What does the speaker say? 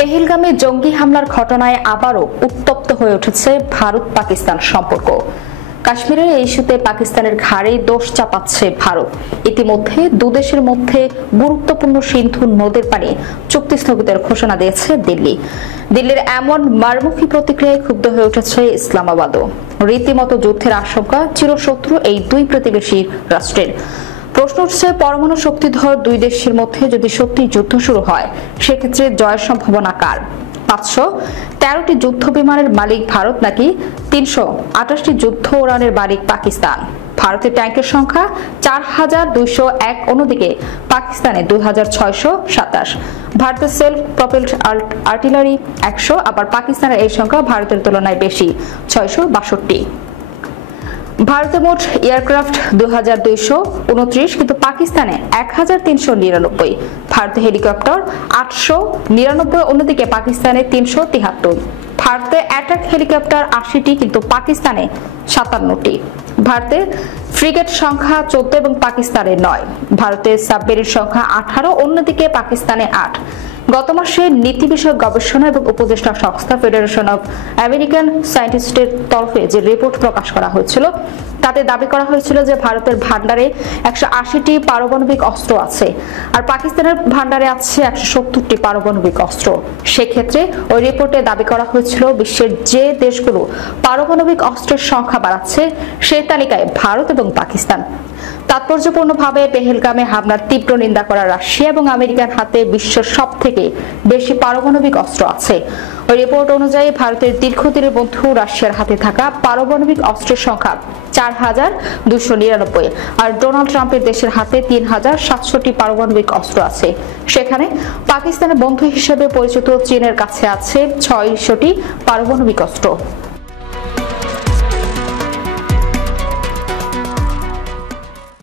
পেহেলগামে জঙ্গি হামলার ঘটনায় আবারও উত্তপ্ত হয়ে উঠেছে ভারত পাকিস্তান সম্পর্ক। কাশ্মীরের এই ইস্যুতে পাকিস্তানের ঘাড়ে দোষ চাপাচ্ছে ভারত। ইতিমধ্যে দুদেশের মধ্যে গুরুত্বপূর্ণ সিন্ধু নদের পানি চুক্তি স্থগিতের ঘোষণা দিয়েছে দিল্লি। দিল্লির এমন মারমুখী প্রতিক্রিয়ায় ক্ষুব্ধ হয়ে উঠেছে ইসলামাবাদও। রীতিমতো যুদ্ধের আশঙ্কা চিরশত্রু এই দুই প্রতিবেশী রাষ্ট্রের। প্রশ্ন উঠছে, পরমাণু শক্তিধর দুই দেশের মধ্যে যদি সত্যি যুদ্ধ শুরু হয়, সেক্ষেত্রে জয়ের সম্ভাবনা কার? 513টি যুদ্ধ বিমানের মালিক ভারত নাকি 328টি যুদ্ধ উড়ানের মালিক পাকিস্তান? ভারতের ট্যাঙ্কের সংখ্যা 4201, অন্যদিকে পাকিস্তানে 2627। ভারতের সেলফ প্রপেলড আর্টিলারি 100, আবার পাকিস্তানের এই সংখ্যা ভারতের তুলনায় বেশি, 662। ভারতে মোট এয়ারক্রাফট 2229, কিন্তু পাকিস্তানে 1399। ভারতে হেলিকপ্টার 899, অন্যদিকে পাকিস্তানে 373। ভারতে অ্যাটাক হেলিকপ্টার 80টি, কিন্তু পাকিস্তানে 57টি। ভারতে ফ্রিগেট সংখ্যা 14 এবং পাকিস্তানে 9। ভারতে সাবমেরিন সংখ্যা 18, অন্যদিকে পাকিস্তানে 8। গত মাসে নীতি বিষয়ক গবেষণা এবং উপদেষ্টা সংস্থা ফেডারেশন অব আমেরিকান সায়েন্টিস্টের তরফে যে রিপোর্ট প্রকাশ করা হয়েছিল, তাতে দাবি করা হয়েছিল যে ভারতের ভান্ডারে 180টি পারমাণবিক অস্ত্র আছে, আর পাকিস্তানের ভান্ডারে আছে 170টি পারমাণবিক অস্ত্র। সেক্ষেত্রে ওই রিপোর্টে দাবি করা হয়েছিল বিশ্বের যে দেশগুলো পারমাণবিক অস্ত্রের সংখ্যা বাড়াচ্ছে, সেই তালিকায় ভারত এবং পাকিস্তান। তাৎপর্যপূর্ণভাবে পেহেলগামে হামলার তীব্র নিন্দা করা রাশিয়া এবং আমেরিকার হাতে বিশ্বের সবথেকে বেশি পারমাণবিক অস্ত্র আছে। ওই রিপোর্ট অনুযায়ী ভারতের দীর্ঘদিনের বন্ধু রাশিয়ার হাতে থাকা পারমাণবিক অস্ত্রের সংখ্যা 4299, আর ডোনাল্ড ট্রাম্পের দেশের হাতে 3700টি পারমাণবিক অস্ত্র আছে। সেখানে পাকিস্তানের বন্ধু হিসেবে পরিচিত চীনের কাছে আছে 600টি পারমাণবিক অস্ত্র।